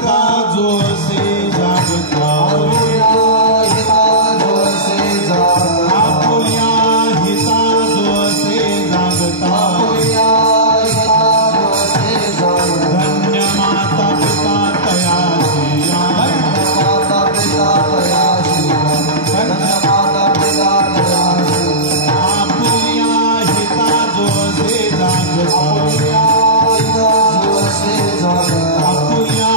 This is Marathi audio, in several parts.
हिता जो असे जागता आपुल्या हिता जो असे जागता धन्य माता पिता तयासी आपुल्या हिता जो असे जागता आपुल्या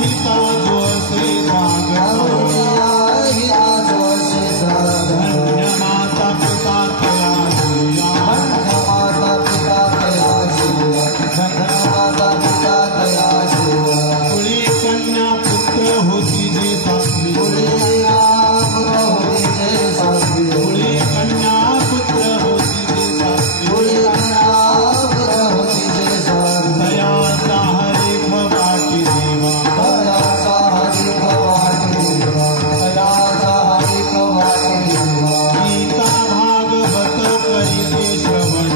हिता जो असे जागता धन्य माता पिता तयासी कुळी कन्या पुत्र होती जे सासरी कुळी कन्या पुत्र होती जे सासरी दयाचा हरे भवाटी देवा गीता भागवत करीते श्रवण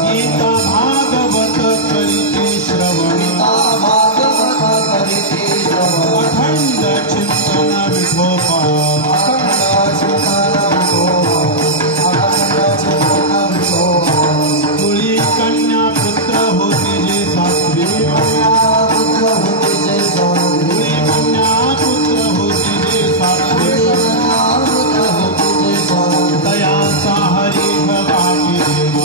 गीता भागवत करीते श्रवण अखंड चिंतन विठोबा कुळी कन्या पुत्र होती जे सासरी कुळी कन्या पुत्र होती जे सासरी दयाचा हरी भवाटी देवा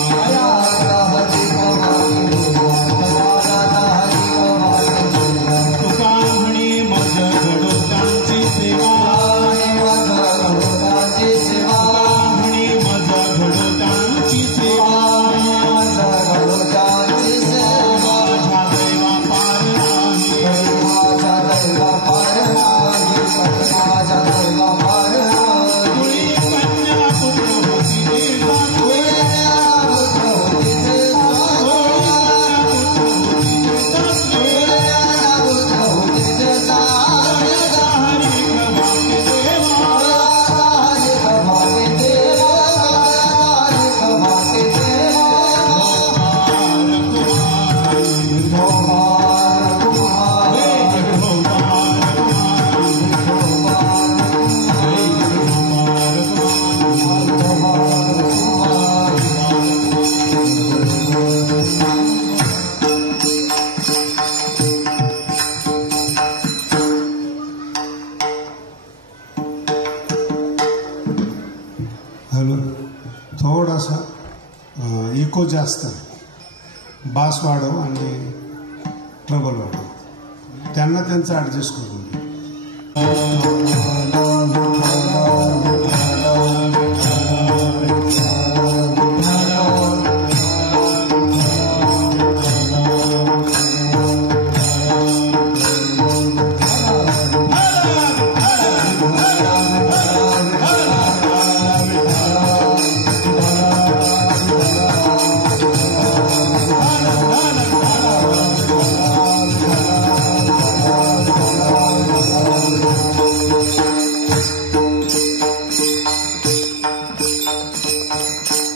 तुका म्हणे मज घडो त्यांची सेवा म्हणे मज घडो त्यांची सेवा माझ्या दैवा पार नाही कुळी कन्या पुत्र होती जे हॅलो थोडासा इको जास्त बास वाढव आणि ट्रबल वाढव त्यांना त्यांचं ॲडजस्ट करून घे.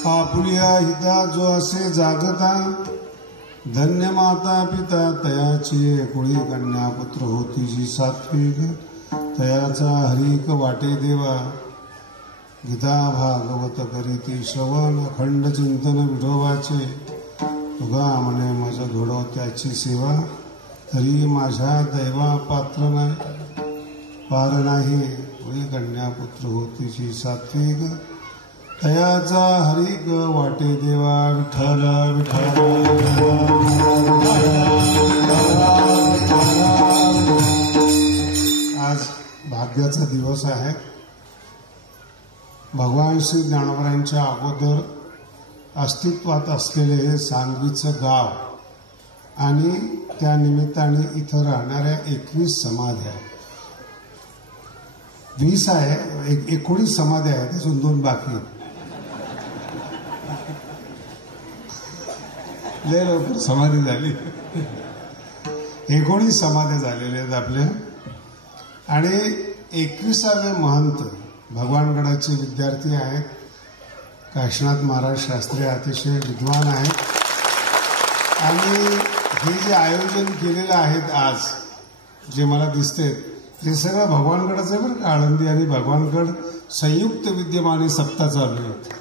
आपुल्या हिता जो असे जागता धन्य माता पिता तयाची कुळी कन्या पुत्र होती जी सात्विक तयाचा हरिक वाटे देवा गीता भागवत करीती श्रवण अखंड चिंतन विठोबाचे तुगा म्हणे मज घडो त्याची सेवा तरी माझ्या दैवा पात्र नाही पार नाही कुळी कन्या पुत्र होती जी सात्विक तयाचा हरिक वाटे देवा विठ्ठल विठ्ठल. आज भाग्याचा दिवस आहे. भगवान श्री ज्ञानोबरांच्या अगोदर अस्तित्वात असलेले हे सांगवीचं गाव आणि त्या निमित्ताने इथं राहणाऱ्या 21 समाध्या 20 आहे 19 समाध्या आहेत अजून 2 बाकी आहेत. लय लवकर समाधी झाली. 19 समाध्या झालेल्या आहेत आपल्या आणि 21वे महंत भगवानगडाचे विद्यार्थी आहेत. काशीनाथ महाराज शास्त्री अतिशय विद्वान आहेत आणि हे जे आयोजन केलेलं आहेत आज जे मला दिसते ते सगळं भगवानगडच आहे बरं का. आळंदी आणि भगवानगड संयुक्त विद्यमाने सप्ताह चालू आहेत.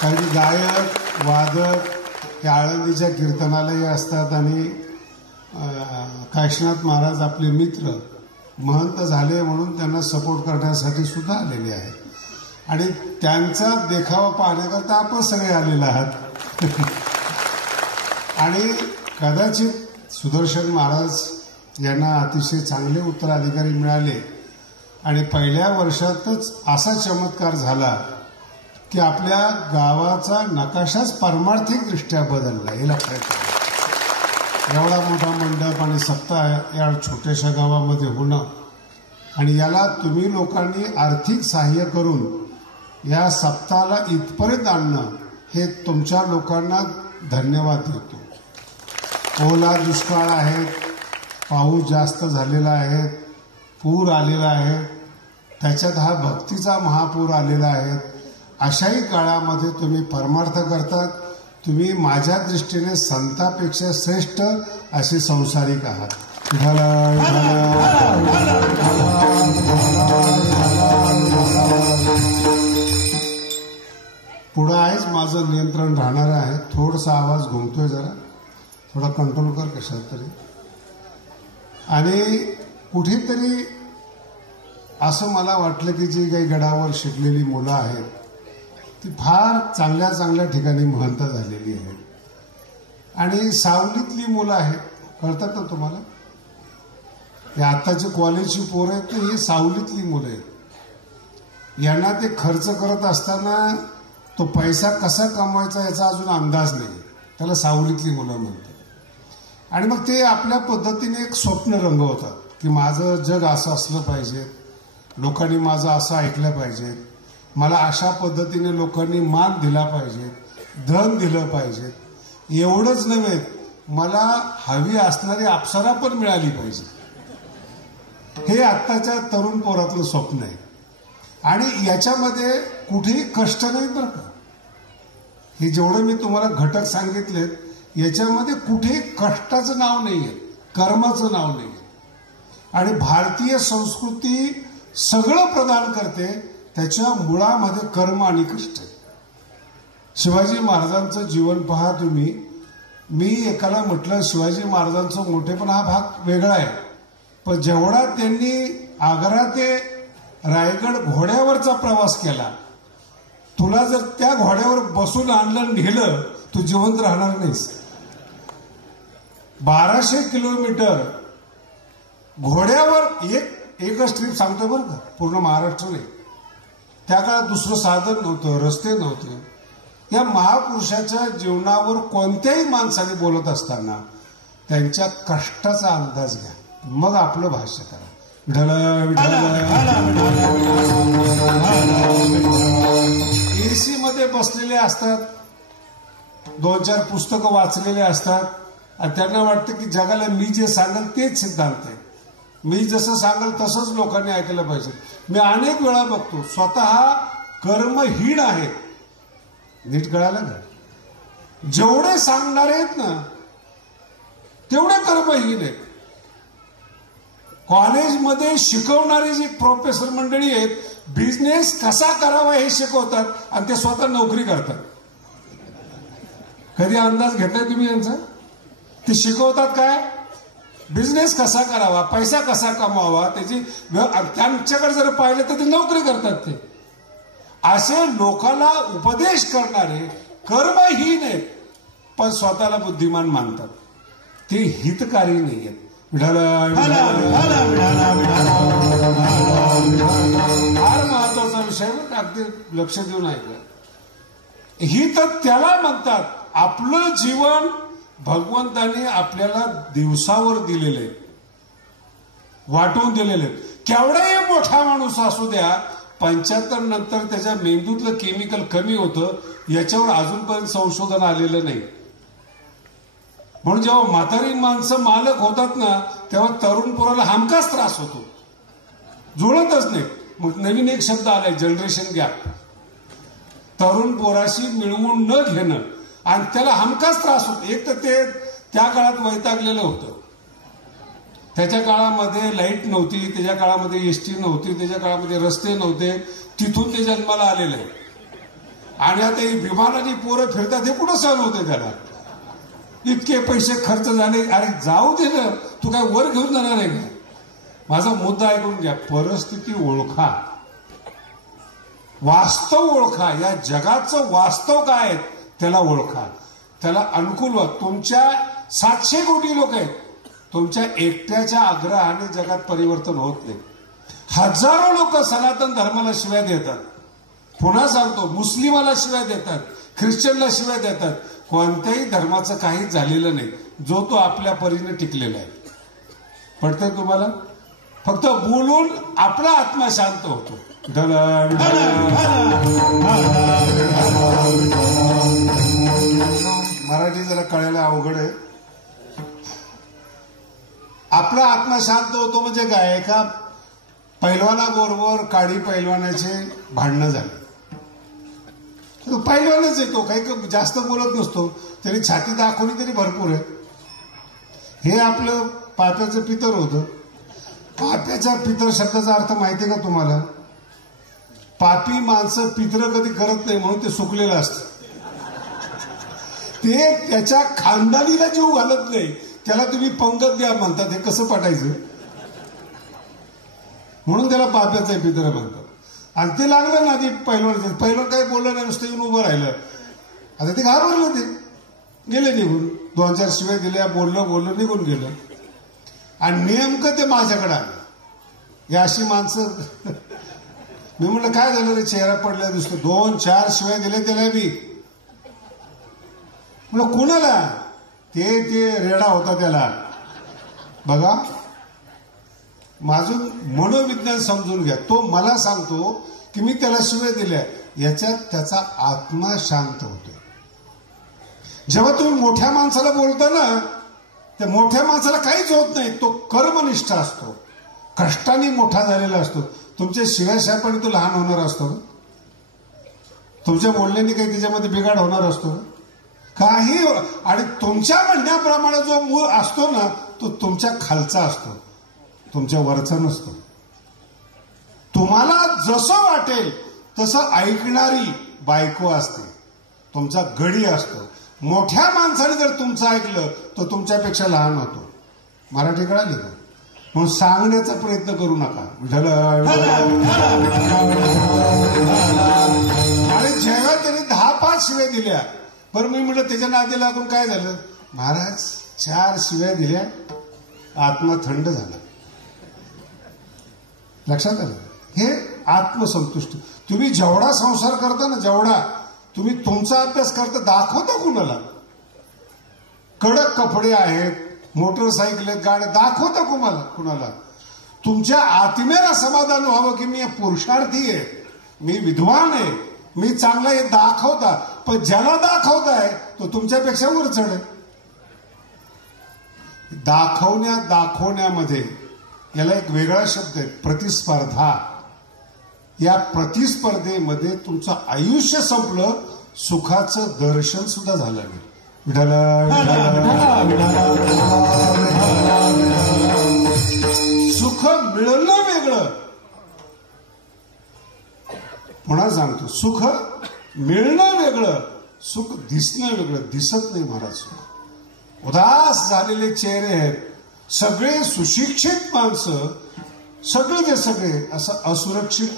कारण की गायक वादक हे आळंदीच्या कीर्तनालयही असतात आणि काशीनाथ महाराज आपले मित्र महंत झाले म्हणून त्यांना सपोर्ट करण्यासाठी सुद्धा आलेले आहेत आणि त्यांचा देखावा पाहण्याकरता आपण सगळे आलेले आहात. आणि कदाचित सुदर्शन महाराज यांना अतिशय चांगले उत्तराधिकारी मिळाले आणि पहिल्या वर्षातच असा चमत्कार झाला की आपल्या गावाचा नकाशाच परमार्थिकदृष्ट्या बदलला. हे लक्षात ठेवा. एवढा मोठा मंडप आणि सप्ताह या छोट्याशा गावामध्ये होणं आणि याला तुम्ही लोकांनी आर्थिक सहाय्य करून या सप्ताहाला इथपर्यंत आणणं हे तुमच्या लोकांना धन्यवाद देतो. ओला दुष्काळ आहेत, पाऊस जास्त झालेला आहे, पूर आलेला आहे, त्याच्यात हा भक्तीचा महापूर आलेला आहे. अशाही काळामध्ये तुम्ही परमार्थ करतात. तुम्ही माझ्या दृष्टीने संतापेक्षा श्रेष्ठ असे संसारिक आहात. पुढं आहेच माझं नियंत्रण राहणार आहे. थोडासा आवाज घुमतोय, जरा थोडा कंट्रोल कर कशात तरी. आणि कुठेतरी असं मला वाटलं की जी काही गडावर शिकलेली मुलं आहेत ती फार चांगल्या चांगल्या ठिकाणी महंत झालेली आहेत आणि सावलीतली मुलं आहेत. कळतात ना तुम्हाला? हे आताची कॉलेजची पोरं आहेत ना, ही सावलीतली मुलं आहेत. यांना ते खर्च करत असताना तो पैसा कसा कमवायचा याचा अजून अंदाज नाही. त्याला सावलीतली मुलं म्हणतात. आणि मग ते आपल्या पद्धतीने एक स्वप्न रंगवतात की माझं जग असं असलं पाहिजे, लोकांनी माझं असं ऐकलं पाहिजे, मला अशा पद्धतीने लोकांनी मान दिला पाहिजे, धन दिलं पाहिजे. एवढंच नव्हे, मला हवी असणारी अप्सरा पण मिळाली पाहिजे. हे आत्ताच्या तरुण पोरातलं स्वप्न आहे आणि याच्यामध्ये कुठेही कष्ट नाही बरं का. हे जेवढं मी तुम्हाला घटक सांगितलेत याच्यामध्ये कुठेही कष्टाचं नाव नाहीये, कर्माचं नाव नाहीये. आणि भारतीय संस्कृती सगळं प्रदान करते, त्याच्या मुळामध्ये कर्म आणि कष्ट. शिवाजी महाराजांचं जीवन पहा तुम्ही. मी एकाला म्हटलं शिवाजी महाराजांचं मोठेपण हा भाग वेगळा आहे, पण जेवढा त्यांनी आग्रा ते रायगड घोड्यावरचा प्रवास केला, तुला जर त्या घोड्यावर बसून आणलं नेलं तू जिवंत राहणार नाहीस. 1200 किलोमीटर घोड्यावर एकच ट्रिप सांगतो बरं का, पूर्ण महाराष्ट्र नाही. त्या काळात दुसरं साधन नव्हतं, रस्ते नव्हते. या महापुरुषाच्या जीवनावर कोणत्याही माणसाने बोलत असताना त्यांच्या कष्टाचा अंदाज घ्या, मग आपलं भाष्य करा. एसी मध्ये बसलेले असतात, 2-4 पुस्तकं वाचलेले असतात आणि त्यांना वाटतं की जगाला मी जे सांगेल तेच सिद्धांत आहे, मी जसं सांगेल तसंच लोकांनी ऐकलं पाहिजे. मी अनेक वेळा बघतो स्वतः कर्महीन आहेत. नीट कळालं का? जेवढे सांगणार आहेत ना तेवढे कर्महीन आहेत. कॉलेजमध्ये शिकवणारी जी प्रोफेसर मंडळी आहेत, बिझनेस कसा करावा हे शिकवतात आणि ते स्वतः नोकरी करतात. कधी अंदाज घेतलाय तुम्ही यांचा? ते शिकवतात काय? बिझनेस कसा करावा, पैसा कसा कमावा, त्याची त्यांच्याकडे जर पाहिलं तर ते नोकरी करतात. ते असे लोकांना उपदेश करणारे कर्महीन आहेत, पण स्वतःला बुद्धिमान मानतात. ते हितकारी नाही आहेत. फार महत्वाचा विषय, अगदी लक्ष देऊन ऐकलं. ही तर त्याला म्हणतात आपलं जीवन भगवंताने आपल्याला दिवसावर दिलेले, वाटून दिलेले. केवढाही मोठा माणूस असू द्या, 75 नंतर त्याच्या मेंदूतलं केमिकल कमी होतं, याच्यावर अजूनपर्यंत संशोधन आलेलं नाही. म्हणून जेव्हा म्हातारी माणसं मालक होतात ना, तेव्हा तरुण पोराला हमखास त्रास होतो, जुळतच नाही. मग नवीन एक शब्द आलाय, जनरेशन गॅप. तरुण पोराशी मिळवून न घेणं आणि त्याला हमखास त्रास होतो. एक तर ते त्या काळात वैतागलेलं होतं. त्याच्या काळामध्ये लाईट नव्हती, त्याच्या काळामध्ये एसटी नव्हती, त्याच्या काळामध्ये रस्ते नव्हते. तिथून ते जन्माला आलेलं आहे. आणि आता ही विमानाची पोरं फिरतात, हे कुठं सहन होते त्याला? इतके पैसे खर्च झाले. अरे जाऊ दे ना, तू काय वर घेऊन जाणार आहे का? माझा मुद्दा ऐकून घ्या. परिस्थिती ओळखा, वास्तव ओळखा. या जगाचं वास्तव काय आहे त्याला ओळखा, त्याला अनुकूल व्हा. तुमच्या 700 कोटी लोक आहेत. तुमच्या एकट्याच्या आग्रहाने जगात परिवर्तन होत नाही. हजारो लोक सनातन धर्माला शिव्या देतात. पुन्हा सांगतो, मुस्लिमाला शिव्या देतात, ख्रिश्चनला शिव्या देतात. कोणत्याही धर्माचं काहीच झालेलं नाही, जो तो आपल्या परीने टिकलेला आहे. पडतंय तुम्हाला? फक्त बोलून आपला आत्मा शांत होतो. मराठी जरा कळायला अवघड आहे. आपला आत्मा शांत होतो म्हणजे काय? एका पैलवानाबरोबर काडी पैलवानाचे भांडणं झाले. तो पैलवानच येतो, काही जास्त बोलत नसतो, तरी छाती दाखवली तरी भरपूर आहे. हे आपलं पाप्याचं पितर होतं. पाप्याच्या पितर शब्दाचा अर्थ माहितीये का तुम्हाला? पापी माणसं पितर कधी करत नाही म्हणून ते सुकलेलं असतं. ते त्याच्या खानदानीला जीव घालत नाही, त्याला तुम्ही पंगत द्या म्हणतात. हे कसं पटायचं? म्हणून त्याला पाप्याचं पितर म्हणतात. आणि ते लागलं ना, ती पैलवान काही बोललं नाही, नुसतं येऊन उभं राहिलं. आता ते घाबरलं, ते गेले निघून. 2-4 शिव्या दिल्या, बोललं निघून गेलं. आणि नेमकं ते माझ्याकडे आलं. ही अशी माणसं. मी म्हटलं काय झालं रे, चेहरा पडला दिसतो. 2-4 शिव्या दिल्या त्याला मी. म्हटलं कुणाला? ते रेडा होता त्याला. बघा, माझं मनोविज्ञान समजून घ्या. तो मला सांगतो की मी त्याला शिव्या दिल्या, याच्यात त्याचा आत्मा शांत होतो. जेव्हा तुम्ही मोठ्या माणसाला बोलता ना, त्या मोठ्या माणसाला काहीच होत नाही. तो कर्मनिष्ठ असतो, कष्टाने मोठा झालेला असतो. तुमच्या शिव्याशापाने तो लहान होणार असतो? तुमच्या बोलण्याने काही त्याच्यामध्ये बिघाड होणार असतो काही? आणि तुमच्या म्हणण्याप्रमाणे जो मूळ असतो ना, तो तुमच्या खालचा असतो, तुमच्या वरचा नसतो. तुम्हाला जसं वाटेल तसं ऐकणारी बायको असते, तुमचा गडी असतो. मोठ्या माणसाने जर तुमचं ऐकलं तर तुमच्यापेक्षा लहान होतो. मराठी कळाली का? म्हणून सांगण्याचा प्रयत्न करू नका. आणि जेव्हा त्याने 10-5 शिव्या दिल्या, बरं मी म्हटलं त्याच्या नादी लागून काय झालं? महाराज 4 शिव्या दिल्या, आत्मा थंड झाला. लक्षात आलं? हे आत्मसंतुष्ट. तुम्ही जेवढा संसार करता ना, जेवढा तुम्ही तुमचा अभ्यास करता, दाखवता कुणाला? कडक कपडे आहेत, मोटरसायकल आहेत, गाड्या, दाखवता कुणाला? तुमच्या आत्म्याला समाधान व्हावं की मी पुरुषार्थी आहे, मी विद्वान आहे, मी चांगला आहे, दाखवता. पण ज्याला दाखवताय तो तुमच्यापेक्षा वर चढ आहे. दाखवण्यामध्ये याला एक वेगळा शब्द आहे, प्रतिस्पर्धा. या प्रतिस्पर्धेमध्ये तुमचं आयुष्य संपलं, सुखाचं दर्शन सुद्धा झालं नाही. सुख मिळणं वेगळं, पुन्हा सांगतो, सुख मिळणं वेगळं, सुख दिसणं वेगळं. दिसत नाही महाराज सुख. उदास झालेले चेहरे आहेत, सगळे सुशिक्षित माणसं, सगळे असं असुरक्षित.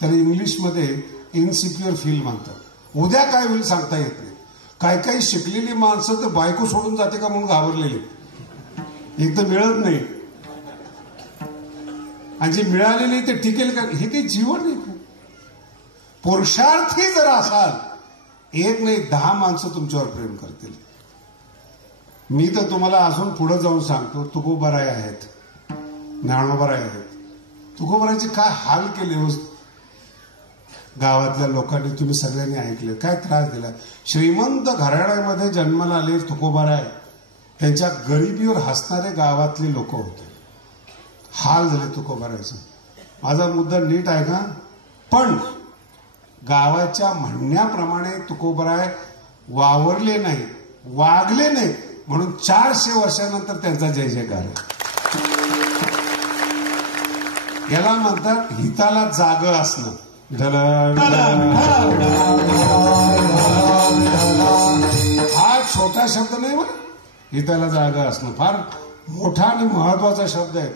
त्याला इंग्लिशमध्ये इनसिक्युअर फील म्हणतात. उद्या काय होईल सांगता येत नाही. काही शिकलेली माणसं तर बायको सोडून जाते का म्हणून घाबरलेली, एक तर मिळत नाही, आणि जे मिळालेले ते टिकेल का, हे काही जीवन आहे. पुरुषार्थी जर असाल, 1 नाही 10 माणसं तुमच्यावर प्रेम करतील. मी तर तुम्हाला अजून पुढे जाऊन सांगतो, तुकोबाराय आहेत, ज्ञानोबाराय आहेत. तुकोबारायचे काय हाल केले गावातल्या लोकांनी, तुम्ही सगळ्यांनी ऐकले, काय त्रास दिला. श्रीमंत घराण्यामध्ये जन्माला आले तुकोबाराय, त्यांच्या गरिबीवर हसणारे गावातले लोक होते. हाल झाले तुकोबारायचे. माझा मुद्दा नीट आहे का? पण गावाच्या म्हणण्याप्रमाणे तुकोबाराय वावरले नाही, वागले नाही. म्हणून 400 वर्षानंतर त्यांचा जय जयकार आहे. याला म्हणतात हिताला जाग असणं. हा छोटा शब्द नाही बरं. हिताला जाग असणं फार मोठा आणि महत्वाचा शब्द आहे.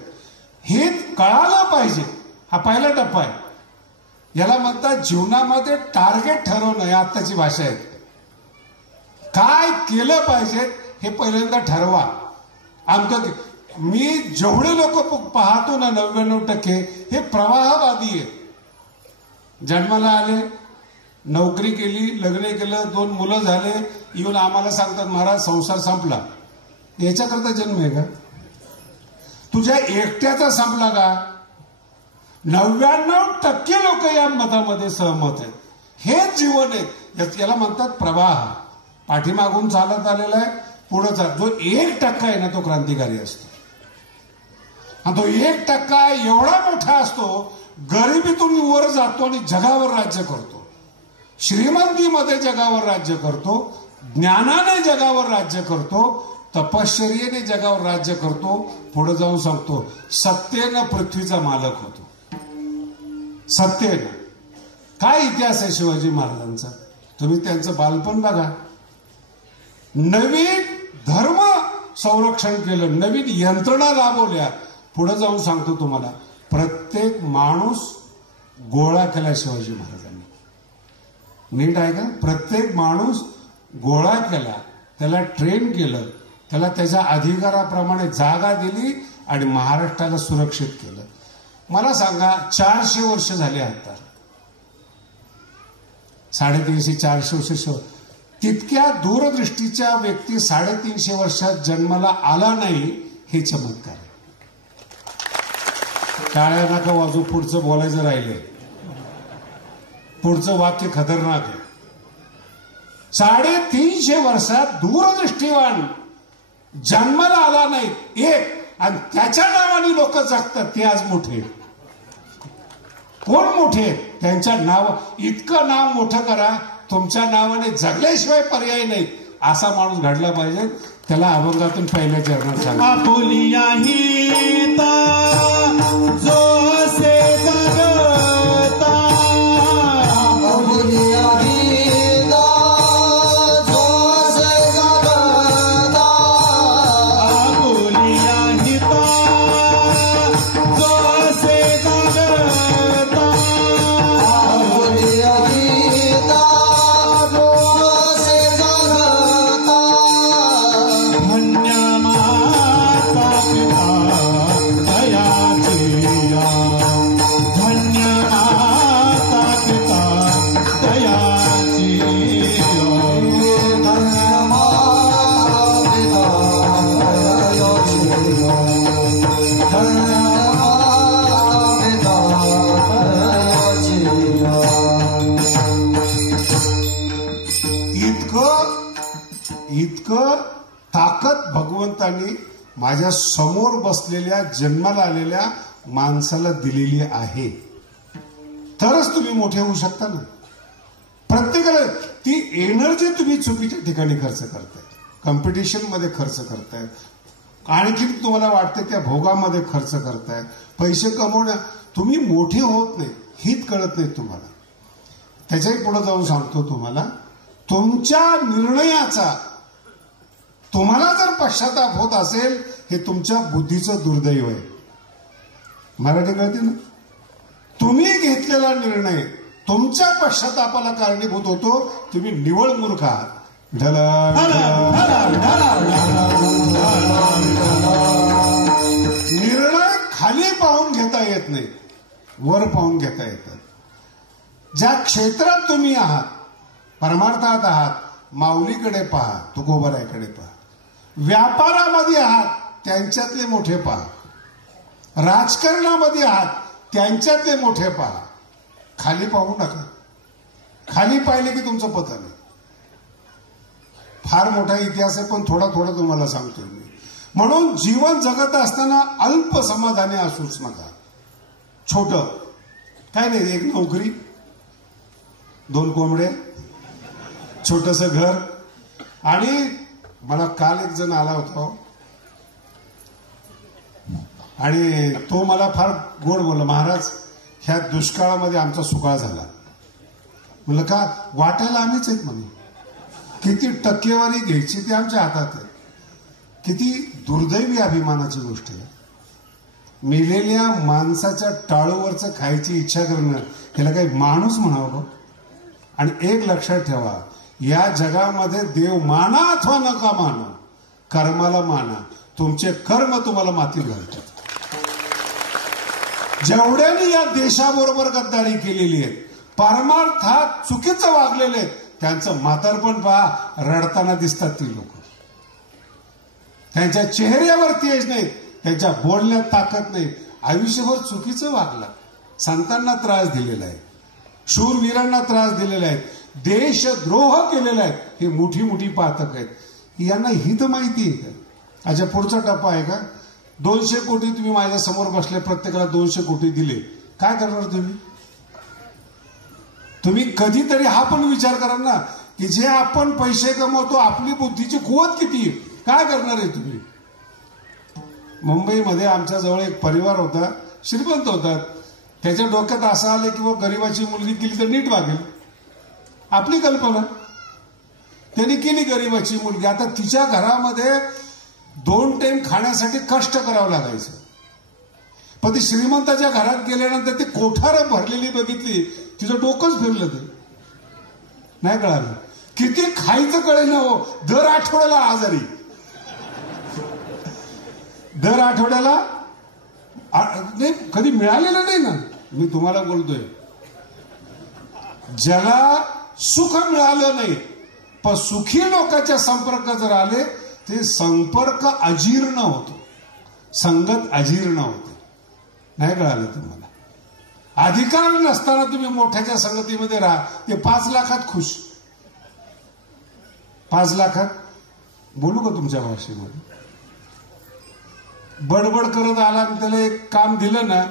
हित कळालं पाहिजे, हा पहिला टप्पा आहे. याला म्हणतात जीवनामध्ये टार्गेट ठरवणं. ही आत्ताची भाषा आहे. काय केलं पाहिजे हे पहिल्यांदा ठरवा. आमचं मी जेवढे लोक पाहतो ना 99% हे प्रवाहवादी आहे. जन्माला आले, नोकरी केली, लग्न केलं, 2 मुलं झाले, येऊन आम्हाला सांगतात महाराज संसार संपला. याच्याकरता जन्म आहे का? तुझ्या एकट्याचा संपला का? 99% लोक या मतामध्ये सहमत आहेत. हेच जीवन आहे. याला म्हणतात प्रवाह. पाठीमागून चालत आलेला आहे, पुढे चाल. जो 1% आहे ना तो क्रांतिकारी असतो. आणि तो 1% एवढा मोठा असतो, गरिबीतून वर जातो आणि जगावर राज्य करतो. श्रीमंतीमध्ये जगावर राज्य करतो, ज्ञानाने जगावर राज्य करतो, तपश्चर्येने जगावर राज्य करतो. पुढे जाऊन सांगतो सत्तेनं पृथ्वीचा मालक होतो. सत्तेनं. काय इतिहास आहे शिवाजी महाराजांचा? तुम्ही त्यांचं बालपण बघा. नवीन धर्म संरक्षण केलं, नवीन यंत्रणा राबवल्या. पुढे जाऊन सांगतो तुम्हाला प्रत्येक माणूस गोळा केला शिवाजी महाराजांनी. नीट आहे का? प्रत्येक माणूस गोळा केला, त्याला ट्रेन केलं, त्याला त्याच्या अधिकाराप्रमाणे जागा दिली आणि महाराष्ट्राला सुरक्षित केलं. मला सांगा 400 वर्ष झाले आता. 350-400 वर्ष. तितक्या दूरदृष्टीच्या व्यक्ती 350 वर्षात जन्माला आला नाही हे चमत्कार आहे. टाळ्या नका वाजू. पुढचं बोलायचं राहिले. पुढचं वाक्य खतरनाक आहे. 350 वर्षात दूरदृष्टीवान जन्माला आला नाही एक, आणि त्याच्या नावाने लोक जगतात. ते आज मोठे. कोण मोठे? त्यांच्या नाव. इतकं नाव मोठं करा, तुमच्या नावाने जगल्याशिवाय पर्याय नाही. असा माणूस घडला पाहिजे. त्याला अभंगातून पहिल्या चरणात सांगा. आपुलिया हिता जो असे जगता, आपुलिया हिता जो असे जगता, आपुलिया हिता जो असे जगता, आपुलिया हिता जो असे जगता. धन्य माता पिता दयाची या, धन्य माता पिता दयाची या, धन्य माता पिता दयाची या, धन्य माता पिता दयाची या. इतकं ताकद भगवंतानी माझ्या समोर बसलेल्या जन्माला आलेल्या माणसाला दिलेली आहे. तरच तुम्ही मोठे होऊ शकता ना. प्रत्येकाला ती एनर्जी तुम्ही चुकीच्या ठिकाणी खर्च करताय, कॉम्पिटिशन मध्ये खर्च करताय, आणखी तुम्हाला वाटते त्या भोगामध्ये खर्च करताय. पैसे कमवण्या तुम्ही मोठे होत नाही. हित कळत नाही तुम्हाला. त्याच्याही पुढे जाऊन सांगतो तुम्हाला, तुमच्या निर्णयाचा तुम्हाला जर पश्चाताप होत असेल, हे तुमच्या बुद्धीचं दुर्दैव आहे. मराठी कळते ना? तुम्ही घेतलेला निर्णय तुमच्या पश्चातापाला कारणीभूत होतो. तुम्ही निवळ मूर्ख आहात. निर्णय खाली पाहून घेता येत नाही, वर पाहून घेता येतात. ज्या क्षेत्रात तुम्ही आहात, परमार्थात आहात, माऊलीकडे पहा, तुकोबारायकडे पहा. व्यापारामध्ये आहात, त्यांच्यातले मोठे पहा. राजकारणामध्ये आहात, त्यांच्यातले मोठे पहा. खाली पाहू नका. खाली पाहिले की तुमचं पतन आहे. फार मोठा इतिहास आहे, पण थोडा थोडा तुम्हाला सांगतोय मी. म्हणून जीवन जगत असताना अल्प समाधानी असूच नका. छोट काय नाही, एक नोकरी, 2 कोंबड्या, छोटस घर आणि मला काल एक जण आला होता आणि तो मला फार गोड बोलला, महाराज ह्या दुष्काळामध्ये आमचा सुकाळ झाला. म्हणलं का? वाटायला आम्हीच आहेत म्हणे. किती टक्केवारी घ्यायची ते आमच्या हातात आहे. किती दुर्दैवी अभिमानाची गोष्ट आहे. मेलेल्या माणसाच्या टाळूवरचं खायची इच्छा करणं त्याला काही माणूस म्हणावं. आणि एक लक्षात ठेवा, या जगामध्ये देव माना अथवा नका माना, कर्माला माना. तुमचे कर्म तुम्हाला मातीत घालतात. जेवढ्यांनी या देशाबरोबर गद्दारी केलेली आहे, परमार्थात चुकीचं वागलेले आहेत, त्यांचं म्हातारपण पहा, रडताना दिसतात ती लोक. त्यांच्या चेहऱ्यावरती यश नाही, त्यांच्या बोलण्यात ताकद नाही. आयुष्यभर चुकीचं वागला, संतांना त्रास दिलेला आहे, शूरवीरांना त्रास दिलेला आहे, देशद्रोह केलेला आहे. हे मोठी मोठी पातक आहेत. यांना हित माहिती आहे का? अच्छा, पुढचा टप्पा आहे का? 200 कोटी तुम्ही माझ्या समोर बसले, प्रत्येकाला 200 कोटी दिले, काय करणार तुम्ही? तुम्ही कधीतरी हा पण विचार करा ना की जे आपण पैसे कमवतो, आपली बुद्धीची कुवत किती, काय करणार आहे तुम्ही? मुंबईमध्ये आमच्या जवळ एक परिवार होता, श्रीमंत होता. त्याच्या डोक्यात असं आलं की व गरीबाची मुलगी केली तर नीट वागेल. आपली कल्पना. त्यांनी केली गरीबाची मुलगी. आता तिच्या घरामध्ये 2 टाइम खाण्यासाठी कष्ट करावं लागायचं. पण ती श्रीमंताच्या घरात गेल्यानंतर ती कोठारं भरलेली बघितली, तिचं डोकंच फिरलं. ते नाही कळालं. किती खायचं कळे ना हो. दर आठवड्याला आजारी, दर आठवड्याला नाही, कधी मिळालेलं नाही ना. मी तुम्हाला बोलतोय, ज्याला सुख मिळालं नाही पण सुखी लोकांच्या संपर्कात जर आले, ते संपर्क अजीर्ण होतो, संगत अजीर्ण होते. नाही कळालं तुम्हाला? अधिकार नसताना तुम्ही मोठ्याच्या संगतीमध्ये राहा. ते 5 लाखात खुश. 5 लाखात बोलू का तुमच्या भाषेमध्ये? बडबड करत आला आणि त्याला एक काम दिलं ना,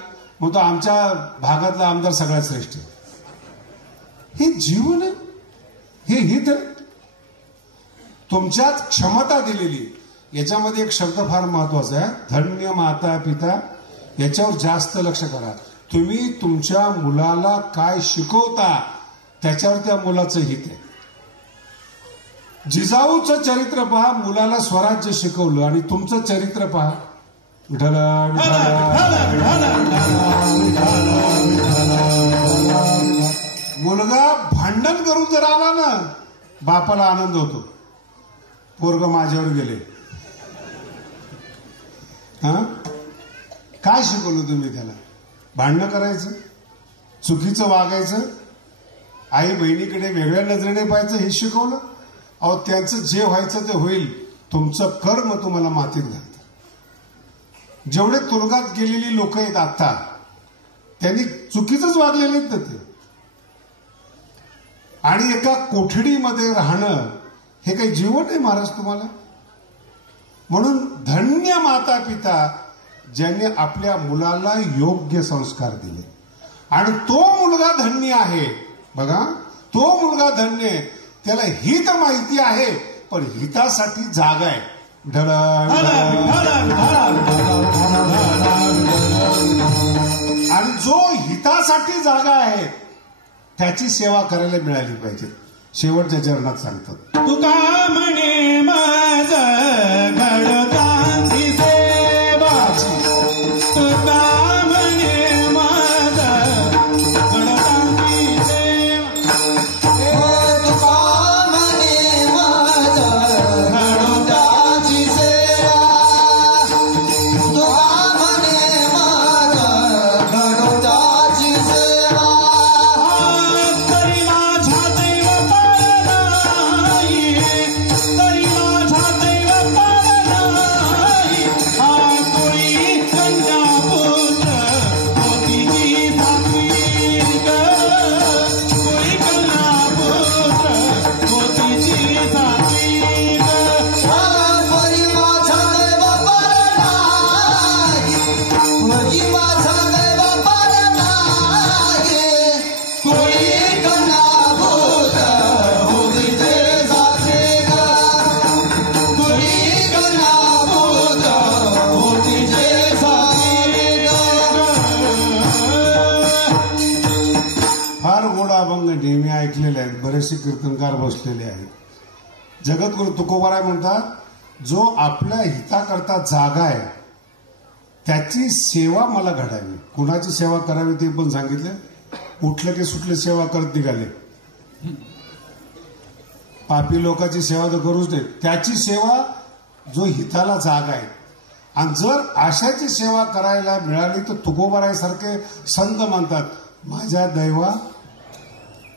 मग तो आमच्या भागातला आमदार सगळ्यात श्रेष्ठ. हे जीवन आहे, हे हित आहे. तुमच्यात क्षमता दिलेली. याच्यामध्ये एक शब्द फार महत्वाचा आहे, धन्य माता पिता. याच्यावर जास्त लक्ष करा. तुम्ही तुमच्या मुलाला काय शिकवता त्याच्यावर त्या मुलाचं हित आहे. जिजाऊचं चरित्र पहा, मुलाला स्वराज्य शिकवलं, आणि तुमचं चरित्र पहा, मुलगा भांडण करून जर आला ना, बापाला आनंद होतो, पोरग माझ्यावर गेले. हा, काय शिकवलं तुम्ही त्याला? भांडणं करायचं, चुकीचं वागायचं, आई बहिणीकडे वेगळ्या नजरेने पाहायचं, हे शिकवलं. अहो, त्यांचं जे व्हायचं ते होईल. तुमचं कर्म तुम्हाला मातीत घालतं. जेवढे तुरुंगात गेलेली लोक आहेत आता, त्यांनी चुकीचंच वागलेले आहेत ते. आणि एका कोठडीमध्ये राहणं हे काही जीवन आहे महाराज तुम्हाला? म्हणून धन्य माता पिता ज्यांनी आपल्या मुलाला योग्य संस्कार दिले. आणि तो मुलगा धन्य आहे. बघा, तो मुलगा धन्य आहे. त्याला हित माहिती आहे, पण हितासाठी जागा आहे. आणि जो हितासाठी जागा आहे त्याची सेवा करायला मिळाली पाहिजे. शेवटच्या चरणात सांगतात, तुका म्हणे माझ घडताची सेवा, तुका म्हणे माझ घडताची सेवा, तुका म्हणे माझ घडताची सेवा, तुका म्हणे माझ घडताची सेवा. तरी माझ्या दैव पार नाही, तरी माझ्या दैव ऐकलेले आहेत, बरेचसे कीर्तनकार बसलेले आहेत. जगद्गुरु तुकोबाराय म्हणतात, जो आपल्या हिताकरता जागा आहे त्याची सेवा मला घडावी. कुणाची सेवा करावी ते पण सांगितलं. उठलं की सुटले सेवा करत निघाले. पापी लोकांची सेवा तर करूच नये. त्याची सेवा जो हिताला जागा आहे. आणि जर अशाची सेवा करायला मिळाली तर तुकोबाराय सारखे संत म्हणतात, माझ्या दैवा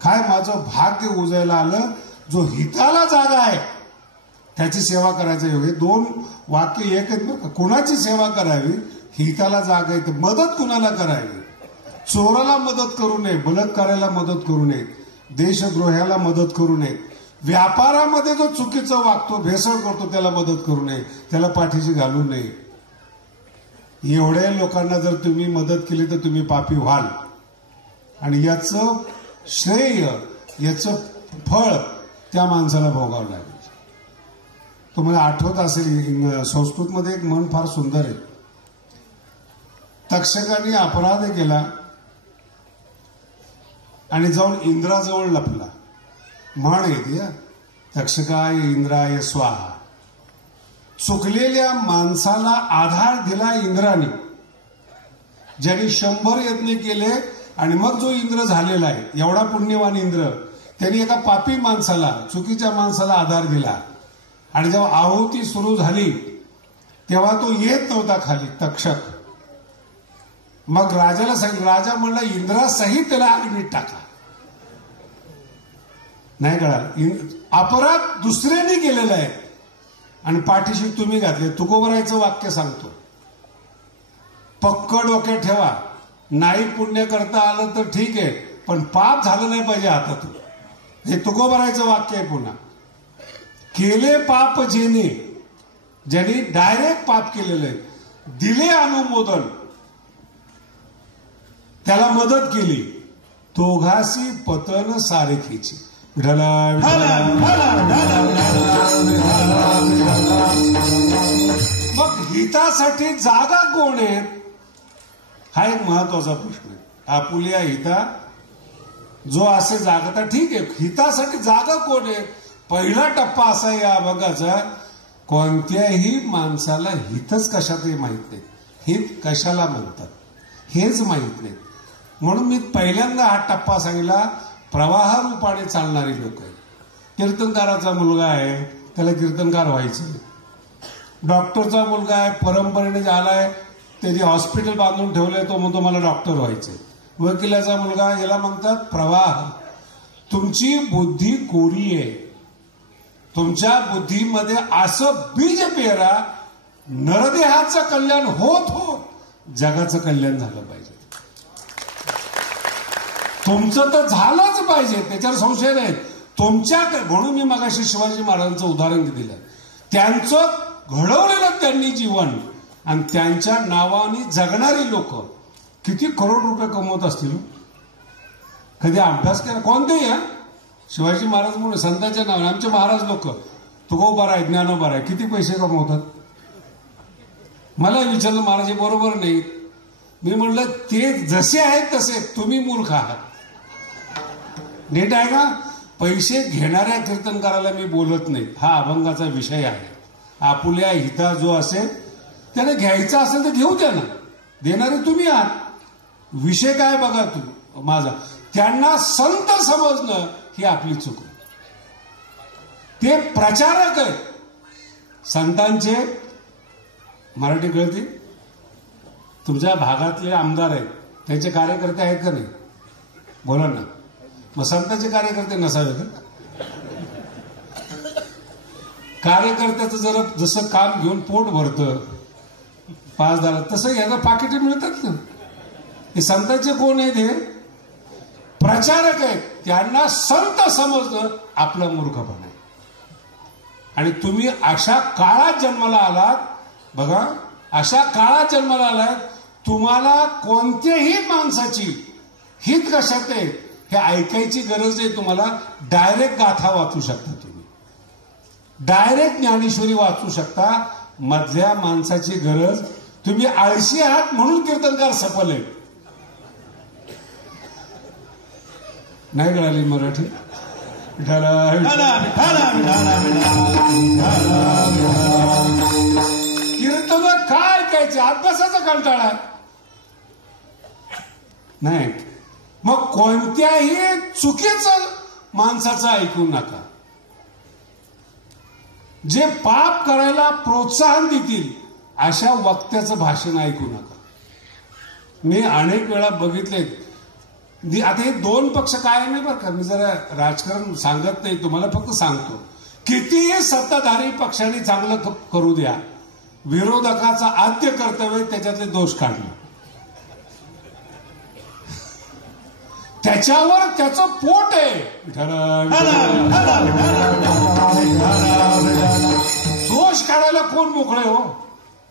काय माझं भाग्य उजायला आलं. जो हिताला जागा आहे त्याची सेवा करायचं. हे दोन वाक्य एक आहेत बरं का. कुणाची सेवा करावी, हिताला जागा आहे तर मदत कुणाला करावी. चोराला मदत करू नये, बलात्काराला मदत करू नये, देशद्रोह्याला मदत करू नये, व्यापारामध्ये जो चुकीचं वागतो, भेसळ करतो त्याला मदत करू नये, त्याला पाठीशी घालू नये. एवढ्या लोकांना जर तुम्ही मदत केली तर तुम्ही पापी व्हाल. आणि याचं श्रेय, याचं फळ त्या माणसाला भोगावं लागेल. तुम्हाला आठवत असेल, संस्कृतमध्ये एक म्हण फार सुंदर आहे. तक्षकाने अपराध केला आणि जाऊन इंद्राजवळ लपला. म्हण आहे ती, तक्षकाय इंद्राय स्वाहा. चुकलेल्या माणसाला आधार दिला इंद्राने, ज्यांनी 100 यत्न केले. आणि मग जो इंद्र झालेला आहे, एवढा पुण्यवान इंद्र, त्यांनी एका पापी माणसाला, चुकीच्या माणसाला आधार दिला. आणि जेव्हा आहुती सुरू झाली तेव्हा तो येत नव्हता खाली, तक्षक. मग राजाला सांगितलं. राजा म्हणला, इंद्रासहित त्याला अग्नीत टाका. नाही कळाल, अपराध दुसऱ्याने केलेला आहे आणि पाठीशी तुम्ही घातले. तुकोबारायचं वाक्य सांगतो, पक्क डोक्यात ठेवा. नाही पुण्य करता आलं तर ठीक आहे, पण पाप झालं नाही पाहिजे हातातून. हे तुकोबारायचं वाक्य आहे. पुन्हा केले पाप जेने, ज्यांनी डायरेक्ट पाप केलेलं आहे, दिले अनुमोदन, त्याला मदत केली, दोघासी पतन सारखीची. मग हितासाठी जागा कोण आहे, हा एक महत्वाचा प्रश्न आहे. आपुल्या हिता जो असे जागा, तर ठीक आहे, हितासाठी जागा कोण आहे. पहिला टप्पा असा या अभंगाचा, कोणत्याही माणसाला हितच कशातही माहित नाही. हित कशाला म्हणतात हेच माहित नाही. म्हणून मी पहिल्यांदा हा टप्पा सांगितला. प्रवाह रूपाने चालणारी लोक आहेत. कीर्तनकाराचा मुलगा आहे, त्याला कीर्तनकार व्हायचं. डॉक्टरचा मुलगा आहे, परंपरेने झालाय, त्याची हॉस्पिटल बांधून ठेवलंय, तो म्हणतो मला डॉक्टर व्हायचं. वकिलाचा मुलगा, याला म्हणतात प्रवाह. तुमची बुद्धी कोरी आहे. तुमच्या बुद्धीमध्ये असं बीज पेरा, नरदेहाचं कल्याण होत होत जगाचं कल्याण झालं पाहिजे. तुमचं तर झालंच पाहिजे, त्याच्यावर संशय नाही. तुमच्या, म्हणून मी मगाशी शिवाजी महाराजांचं उदाहरण दिलं. त्यांचं घडवलेलं त्यांनी जीवन, आणि त्यांच्या नावाने जगणारी लोक किती करोड रुपये कमवत असतील. कधी अभ्यास केला कोणतेही, शिवाजी महाराज म्हणून संतांच्या नावाने आमचे महाराज लोक, तुकोबाराय, ज्ञानोबाराय, किती पैसे कमवतात. मला विचारलं, महाराज हे बरोबर नाही. मी म्हणलं, ते जसे आहेत तसे, तुम्ही मूर्ख आहात. नीट आहे का. पैसे घेणाऱ्या कीर्तनकाराला मी बोलत नाही, हा अभंगाचा विषय आहे. आपुल्या हिता जो असेल त्याने घ्यायचा असेल तर घेऊ द्या ना, देणारे तुम्ही आहात. विषय काय बघा तू माझा. त्यांना संत समजणं ही आपली चूक आहे. ते प्रचारक आहे संतांचे. मराठी कळते. तुमच्या भागातले आमदार आहेत, त्याचे कार्यकर्ते आहेत का नाही, बोला ना. मग संतांचे कार्यकर्ते नसावे का. कार्यकर्त्याचं जरा जसं काम घेऊन पोट भरतं 5,000, तसं याला पाकिटे मिळतात ना. हे संतांचे कोण आहेत, हे प्रचारक आहेत. त्यांना संत समजणं आपला मूर्खपणा आहे. आणि तुम्ही अशा काळात जन्माला आलात, बघा, अशा काळात जन्माला आलात, तुम्हाला कोणत्याही माणसाची हित कशात आहे हे ऐकायची गरज नाही. तुम्हाला डायरेक्ट गाथा वाचू शकता, तुम्ही डायरेक्ट ज्ञानेश्वरी वाचू शकता. मधल्या माणसाची गरज, तुम्ही आळशी आहात म्हणून कीर्तनकार सफल आहेत. नाही कळाली मराठी. कीर्तन काय ऐकायचे, अभ्यासाचा कंटाळा नाही. मग कोणत्याही चुकीचं माणसाचं ऐकू नका. जे पाप करायला प्रोत्साहन देतील अशा वक्त्याचं भाषण ऐकू नका. मी अनेक वेळा बघितले. आता हे दोन पक्ष काय नाही बरं का, मी जरा राजकारण सांगत नाही तुम्हाला, फक्त सांगतो कितीही सत्ताधारी पक्षाने चांगलं करू द्या, विरोधकाचा आद्य कर्तव्य त्याच्यातले दोष काढणं. त्याच्यावर त्याचं पोट आहे. दोष काढायला कोण मोकळे हो,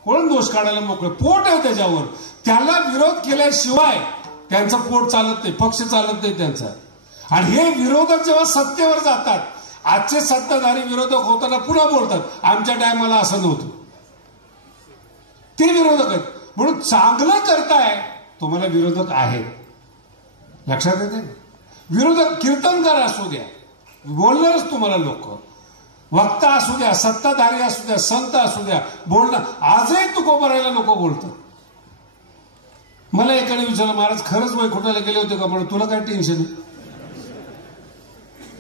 कोण दोष काढायला मोकळे? पोट आहे त्याच्यावर. त्याला विरोध केल्याशिवाय त्यांचं पोट चालत नाही, पक्ष चालत नाही त्यांचा. आणि हे विरोधक जेव्हा सत्तेवर जातात, आजचे सत्ताधारी विरोधक होताना पुन्हा बोलतात आमच्या टायमाला असं नव्हतं. ते विरोधक आहेत म्हणून चांगलं करताय, तुम्हाला विरोधक आहे, लक्षात येते. विरोधक कीर्तनकार असू द्या, बोलणारच तुम्हाला लोक, वक्ता असू द्या, सत्ताधारी असू द्या, संत असू द्या, बोलणार. आजही तुकोबारायला लोक बोलतात. मला एकाने विचारलं महाराज खरंच वैकुंठाला गेले होते का? म्हणून तुला काय टेन्शन आहे?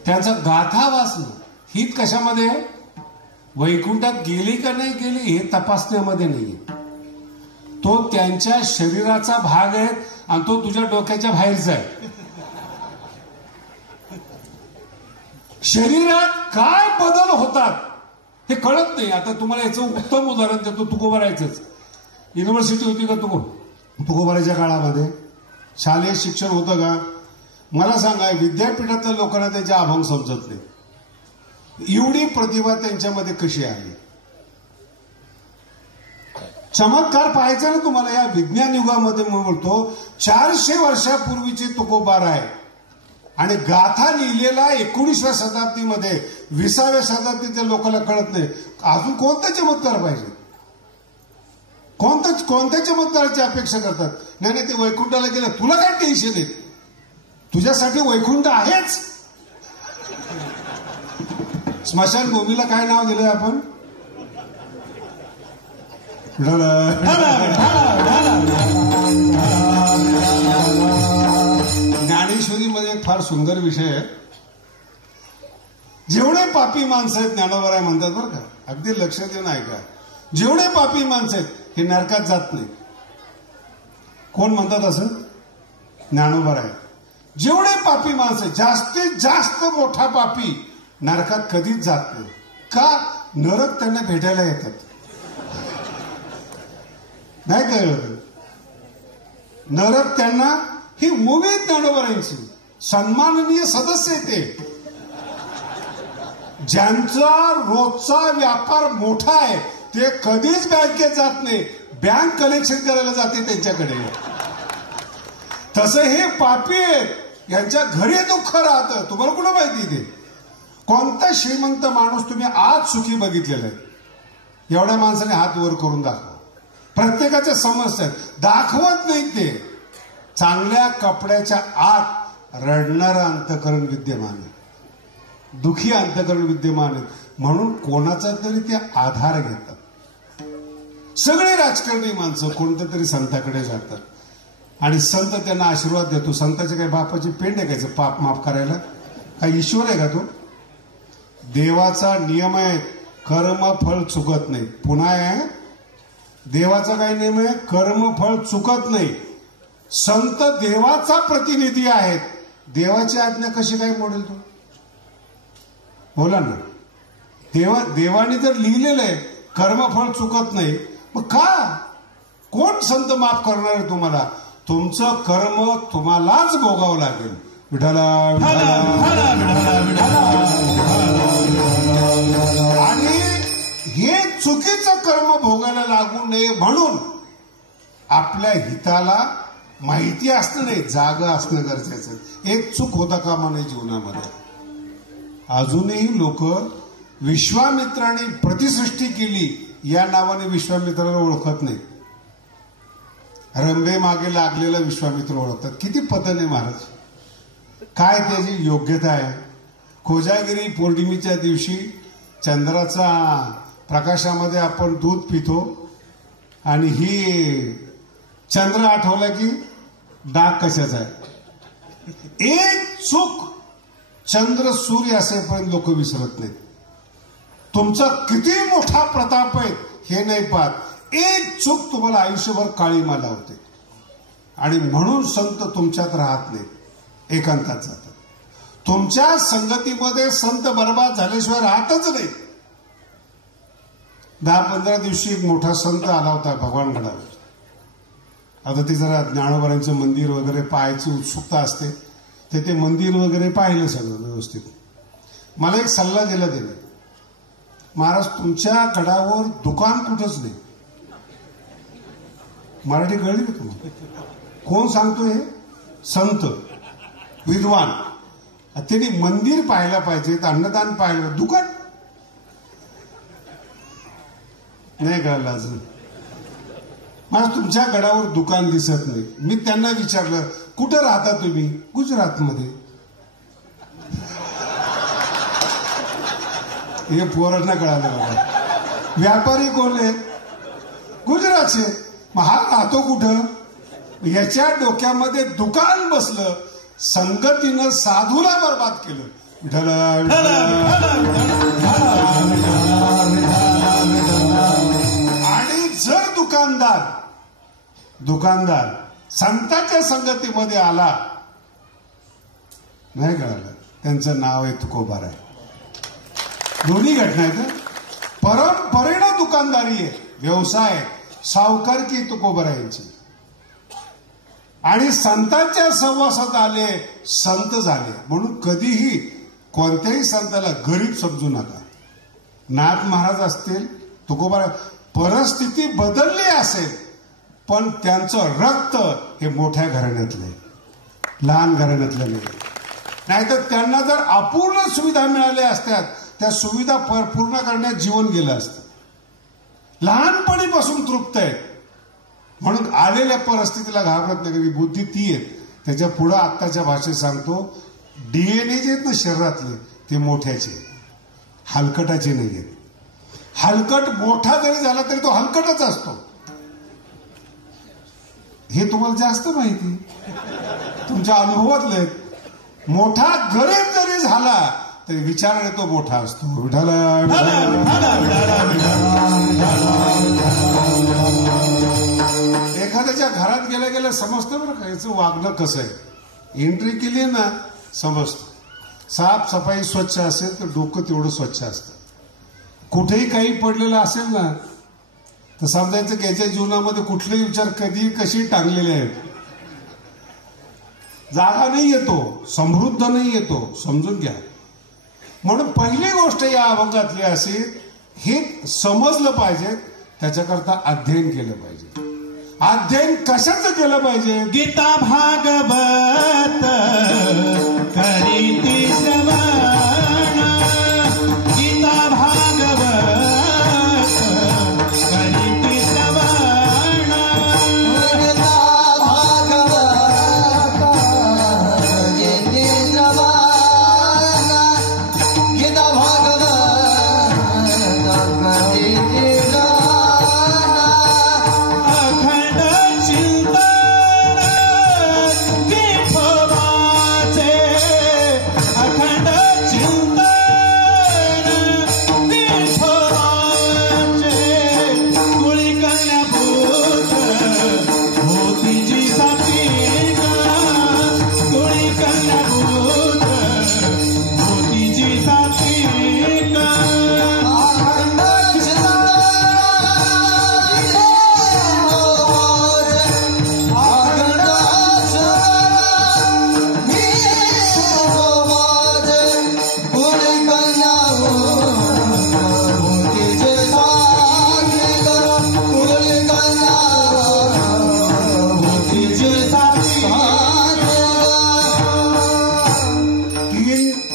त्यांचा गाथा वाचणं हित कशामध्ये आहे? वैकुंठात गेली का नाही गेली हे तपासण्यामध्ये नाहीये. तो त्यांच्या शरीराचा भाग आहे आणि तो तुझ्या डोक्याच्या बाहेरचा आहे. शरीरात काय बदल होतात हे कळत नाही. आता तुम्हाला याचं उत्तम उदाहरण देतो. तुकोबारायचंच युनिव्हर्सिटी होती का तुकोबारायच्या काळामध्ये? शालेय शिक्षण होतं का? मला सांगा, विद्यापीठातल्या लोकांना त्यांचे अभंग समजत नाही. एवढी प्रतिभा त्यांच्यामध्ये कशी आहे? चमत्कार पाहायचा ना तुम्हाला. या विज्ञान युगामध्ये मी बोलतो 400 वर्षापूर्वीचे तुकोबाराय आणि गाथा लिहिलेला 19व्या शताब्दीमध्ये, 20व्या शताब्दीच्या लोकांना कळत नाही. अजून कोणता चमत्कार पाहिजे? कोणत्या चमत्काराची अपेक्षा करतात? नाही नाही, ते वैकुंठाला गेलं, तुला काय टेन्शन आहे? तुझ्यासाठी वैकुंठ आहेच. स्मशानभूमीला काय नाव दिलंय आपण? ज्ञानेश्वरीमध्ये एक फार सुंदर विषय आहे. जेवढे पापी माणसं आहेत, ज्ञानोबराय म्हणतात बरं का, अगदी लक्ष देऊन ऐका, जेवढे पापी माणसं आहेत हे नरकात जात नाही. कोण म्हणतात असं? ज्ञानोबराय. जेवढे पापी माणसं, जास्तीत जास्त मोठा पापी नरकात कधीच जात नाही. का? नरक त्यांना भेटायला येतात. नाही कळलं? नरक त्यांना, ही मूवी ज्ञानोबरायांची, सन्माननीय सदस्य ते, ज्यांचा रोजचा व्यापार मोठा आहे, ते कधीच बँकेत जात नाही, बँक कलेक्शन करायला जाते त्यांच्याकडे. तसं हे पापी आहेत, यांच्या घरी दुःख राहतं. तुम्हाला कुठं माहिती? ते कोणता श्रीमंत माणूस तुम्ही आज सुखी बघितलेला आहे? एवढ्या माणसाने हात वर करून दाखवा. प्रत्येकाच्या समस्या दाखवत नाहीत. ते चांगल्या कपड्याच्या आत रडणारं अंतःकरण विद्यमान आहे, दुखी अंतःकरण विद्यमान आहे. म्हणून कोणाचा तरी ते आधार घेतात. सगळे राजकारणी माणसं कोणत्या तरी संताकडे जातात आणि संत त्यांना आशीर्वाद देतो. संताच्या काही बापाची पेंड आहे कायचं पाप माफ करायला? काही ईश्वर आहे का तो? देवाचा नियम आहे, कर्मफळ चुकत नाही. पुन्हा आहे, देवाचा काय नियम आहे? कर्मफळ चुकत नाही. संत देवाचा प्रतिनिधी आहेत. देवाची आज्ञा कशी काय मोडेल तो? बोला ना. देवाने जर लिहिलेलं आहे कर्मफळ चुकत नाही, मग का? कोण संत माफ करणार आहे तुम्हाला? तुमचं कर्म तुम्हालाच भोगावं लागेल. विठाला. आणि हे चुकीचं कर्म भोगायला लागू नये म्हणून आपल्या हिताला माहिती असणं नाही, जागा असणं गरजेचं. एक चूक होता कामा नये जीवनामध्ये. अजूनही लोक विश्वामित्राने प्रतिसृष्टी केली या नावाने विश्वामित्राला ओळखत नाही. रंभे मागे लागलेला विश्वामित्र ओळखतात. किती पतन आहे महाराज. काय त्याची योग्यता आहे. कोजागिरी पौर्णिमेच्या दिवशी चंद्राचा प्रकाशामध्ये आपण दूध पितो आणि ही चंद्र आठवला की डाग कशाचा आहे. एक चूक चंद्र सूर्य असेपर्यंत लोक विसरत नाहीत. तुमचा किती मोठा प्रताप आहे हे नाही पाहत. एक चूक तुम्हाला आयुष्यभर काळीमा लावते आणि म्हणून संत तुमच्यात राहत नाहीत, एकांतात जातात. तुमच्या संगतीमध्ये संत बर्बाद झाल्याशिवाय राहतच नाही. 10-15 दिवशी एक मोठा संत आला होता भगवानगडावर. आता ते जरा ज्ञानोबारांचं मंदिर वगैरे पाहायची उत्सुकता असते, ते मंदिर वगैरे पाहिलं सगळं व्यवस्थित. मला एक सल्ला दिला त्याने, महाराज तुमच्या गडावर दुकान कुठंच नाही. मराठी कळली का तुम्हाला? कोण सांगतो हे? संत विद्वान. त्यांनी मंदिर पाहायला पाहिजे, अन्नदान पाहिलं, दुकान नाही कळलं अजून. मला तुमच्या गडावर दुकान दिसत नाही. मी त्यांना विचारलं कुठं राहता तुम्ही? गुजरातमध्ये. हे पोरांना कळालं बाबा. व्यापारी कोण आहेत? गुजरातचे. मग हा राहतो कुठं? याच्या डोक्यामध्ये दुकान बसलं. संगतीनं साधूला बर्बाद केलं. आणि जर दुकानदार संतांच्या संगतीमध्ये आला, नाही कळालं, त्यांचं नाव आहे तुकोबाराय. दोन्ही घटना आहेत. परंपरेनं दुकानदारी आहे, व्यवसाय, सावकारकी तुकोबारायांची. आणि संतांच्या सहवासात आले, संत झाले. म्हणून कधीही कोणत्याही संताला गरीब समजू नका. नाथ महाराज असतील, तुकोबाराय, परिस्थिती बदलली असेल पण त्यांचं रक्त हे मोठ्या घराण्यातलं आहे, लहान घराण्यातलं नाही. नाहीतर त्यांना जर अपूर्ण सुविधा मिळाल्या असत्यात, त्या सुविधा पूर्ण करण्यात जीवन गेलं असतं. लहानपणीपासून तृप्त आहेत म्हणून आलेल्या परिस्थितीला घाबरत नाही. बुद्धी ती आहे. त्याच्या पुढं आत्ताच्या भाषेत सांगतो, डीएनए जे आहेत ना शरीरातले, ते मोठ्याचे, हलकटाचे नाही आहेत. हलकट मोठा जरी झाला तरी तो हलकटच असतो. हे तुम्हाला जास्त माहिती, तुमच्या अनुभवातले. मोठा गरीब जरी झाला तरी विचाराने तो मोठा असतो. एखाद्याच्या घरात गेल्या गेल्या समजतं बरं का याचं वागणं कसं आहे. एंट्री केली ना समजतं. साफसफाई स्वच्छ असेल तर डोकं तेवढं स्वच्छ असतं. कुठेही काही पडलेलं असेल ना तर समजायचं की याच्या जीवनामध्ये कुठलेही विचार कधी कशी टांगलेले आहेत. जागा नाही येतो, समृद्ध नाही येतो, समजून घ्या. म्हणून पहिली गोष्ट या अभंगातली अशी, हे समजलं पाहिजे, त्याच्याकरता अध्ययन केलं पाहिजे. अध्ययन कशाचं केलं पाहिजे? गीता भागवत करीती श्रवण, गीता भागवत करीती श्रवण, गीता भागवत करीती श्रवण, गीता भागवत करीती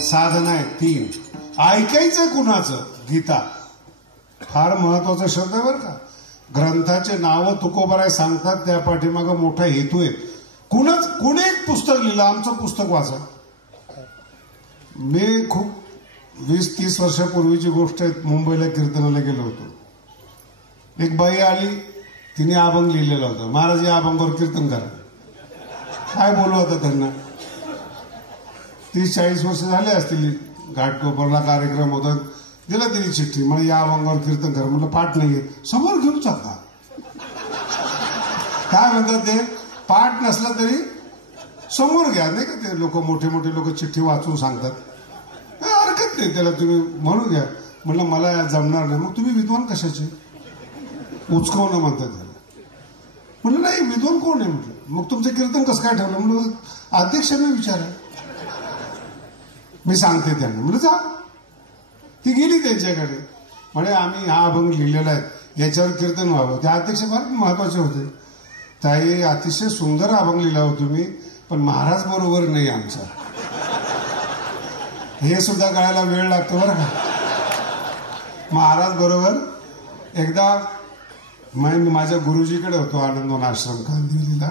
साधना आहे 3. ऐकायचं कुणाचं? गीता फार महत्वाचा शब्द आहे बरं का. ग्रंथाचे नावं तुकोबाराय सांगतात, त्या पाठीमागं मोठा हेतू आहे. कुणी एक पुस्तक लिहिलं, आमचं पुस्तक वाचा. मी खूप 20-30 वर्षापूर्वीची गोष्ट आहे. मुंबईला कीर्तनाला गेलो होतो. एक बाई आली, तिने अभंग लिहिलेला होता. महाराज या अभंगावर कीर्तन करा. काय बोलू होता त्यांना. 30-40 वर्ष झाले असतील. घाटकोपरला कार्यक्रम होता. दिला तिने चिठ्ठी, मला या अभंगावर कीर्तन करा. म्हटलं पाठ नाहीये. समोर घेऊन चालता. काय म्हणतात ते, पाठ नसला तरी समोर घ्या. नाही का ते लोक, मोठे मोठे लोक चिठ्ठी वाचून सांगतात. हरकत नाही त्याला, तुम्ही म्हणून घ्या. म्हटलं मला जमणार नाही. मग तुम्ही विद्वान कशाचे, उचकवणं म्हणतात त्याला. म्हटलं नाही, विद्वान कोण आहे म्हटलं. मग तुमचं कीर्तन कसं काय ठेवलं. म्हणलं अध्यक्षांना विचारा, मी सांगते त्यांना. म्हणजे जा. ती गेली त्यांच्याकडे. म्हणजे आम्ही हा अभंग लिहिलेला आहे, याच्यावर कीर्तन व्हावं. ते अध्यक्ष फार महत्वाचे होते. ताई अतिशय सुंदर अभंग लिहिला हो तुम्ही, पण महाराज बरोबर नाही आमचा. हे सुद्धा कळायला वेळ लागतो बरं का. महाराज बरोबर. एकदा मी माझ्या गुरुजीकडे होतो आनंदवन आश्रम कांदिवलीला,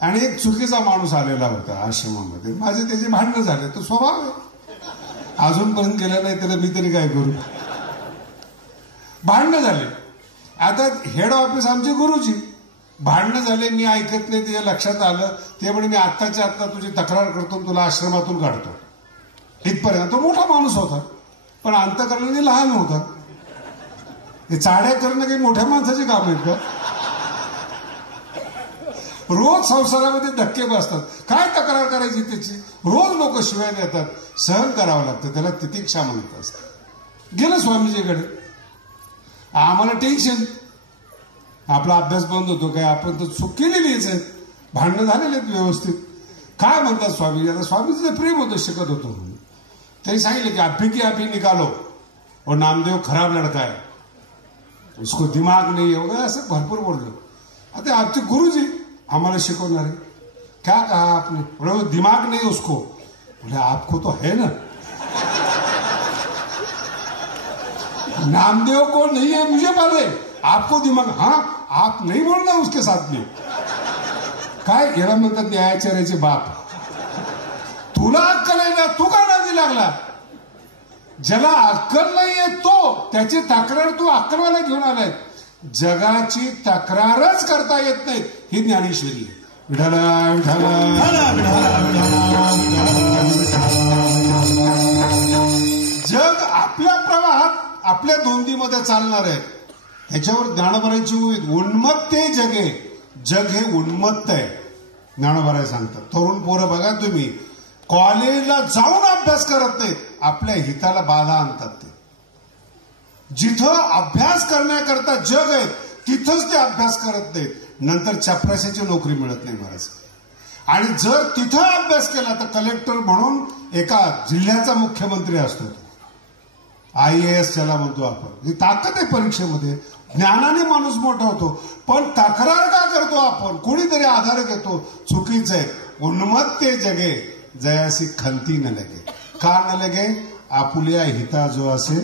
आणि एक चुकीचा माणूस आलेला होता आश्रमामध्ये. माझे त्याचे भांडणं झाले. तो स्वभाव आहे, अजूनपर्यंत केलं नाही त्याला मी तरी काय करू. भांडणं झाले. आता हेड ऑफिस आमचे गुरुजी. भांडणं झाले, मी ऐकत नाही. ते लक्षात आलं. ते म्हणे मी आत्ताच्या आत्ता तुझी तक्रार करतो, तुला आश्रमातून काढतो. इथपर्यंत. तो मोठा माणूस होता, पण अंतकरणाने लहान होता. हे चाड्या करणं काही मोठ्या माणसाचे काम आहेत का. रोज संसारामध्ये धक्के बसतात. काय तक्रार करायची त्याची. रोज लोक शिवाय देतात. सहन करावं लागतं त्याला, तितिक्षा म्हणत असतात. गेलं स्वामीजीकडे. आम्हाला टेन्शन. आपला अभ्यास बंद होतो काय, आपण तर चूक केलेलीच आहे. भांडणं झालेले आहेत व्यवस्थित. काय म्हणतात स्वामीजी. आता स्वामीजीचं प्रेम होतं, शिकत होतो म्हणून. त्यांनी सांगितलं की अभी की अभी निकालो, और नामदेव खराब लड़का है, उसको दिमाग नहीं है वगैरे असं भरपूर बोललो. आता आपचे गुरुजी आम्हाला शिकवणारे. क्या कहा आपने. बोले दिमाग नहीं उसको. बोले आपको तो है ना. नामदेव को नहीं है मुझे मालूम, आपको दिमाग. हाँ आप नहीं बोलना उसके साथ में. काय याला म्हणतात न्यायाचार्याचे बाप. तुला अक्कल आहे ना, तू का नादी लागला. ज्याला अक्कल नाहीये तो, त्याची तक्रार तू अक्कलवाला घेऊन आलाय. जगाची तक्रारच करता येत नाही, ही ज्ञानेश्वरी आहे. विठाला जग आपल्या प्रवाहात, आपल्या धोंदीमध्ये चालणार आहे. ह्याच्यावर ज्ञानोबारांची उन्मत्ते जगे. जग हे उन्मत्त आहे, ज्ञानोबाराय सांगतात. तरुण पोरं बघा तुम्ही, कॉलेजला जाऊन अभ्यास करत नाहीत, आपल्या हिताला बाधा आणतात. ते जिथं अभ्यास करण्याकरता जग आहे तिथंच ते अभ्यास करत नाहीत. नंतर चपराशाची नोकरी मिळत नाही महाराज. आणि जर तिथं अभ्यास केला तर कलेक्टर म्हणून एका जिल्ह्याचा मुख्यमंत्री असतो. IAS ज्याला म्हणतो आपण. ही ताकद आहे परीक्षेमध्ये. ज्ञानाने माणूस मोठा होतो. पण तक्रार का करतो आपण. कोणीतरी आधार घेतो. चुकीचं आहे. उन्मत्ते जगे जयासी खंती न लगे. का न लगे. आपुल्या हिता जो असे.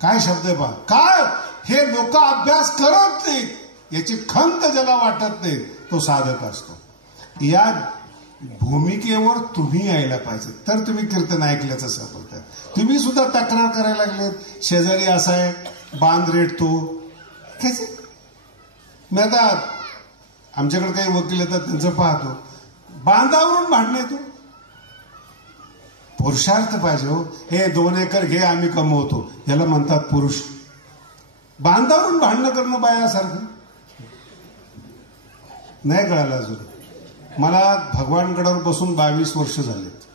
काय शब्द आहे पहा. काय हे लोक अभ्यास करत नाही, याची खंत ज्याला वाटत नाही तो साधक असतो. या भूमिकेवर तुम्ही यायला पाहिजे, तर तुम्ही कीर्तन ऐकल्याचं समजतात. तुम्ही सुद्धा तक्रार करायला लागलेत. शेजारी असा आहे, बांध रेटतो. मी आता आमच्याकडे काही वकील येतात त्यांचं पाहतो. बांधावरून भांडण येतो. पुरुषार्थ पाहिजे हो. हे 2 एकर घे आम्ही कमवतो, याला म्हणतात पुरुष. बांधावरून भांडणं करणं बायासारखं नाही कळालं अजून. मला भगवानगडावर बसून 22 वर्ष झालेत.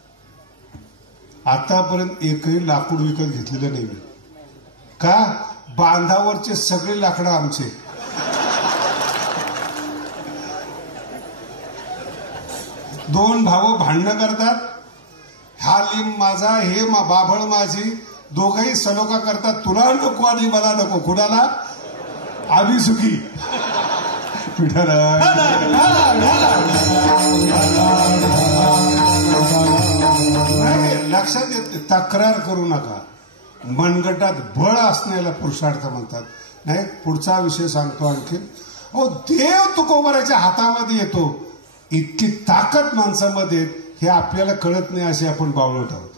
आतापर्यंत एकही लाकूड विकत घेतलेलं नाही मी. का. बांधावरचे सगळे लाकडं आमचे. दोन भाऊ भांडणं करतात. हा लिंब माझा, हे बाभळ माझी. दोघंही सलोखा करतात. तुला नको आणि मला नको. कुणाला. आम्ही सुखी. नाही लक्षात येते. तक्रार करू नका. मनगटात बळ असण्याला पुरुषार्थ म्हणतात. नाही पुढचा विषय सांगतो आणखी. अहो देव तुकोबराच्या हातामध्ये येतो. इतकी ताकद माणसामध्ये हे आपल्याला कळत नाही असे आपण बावळट आहोत.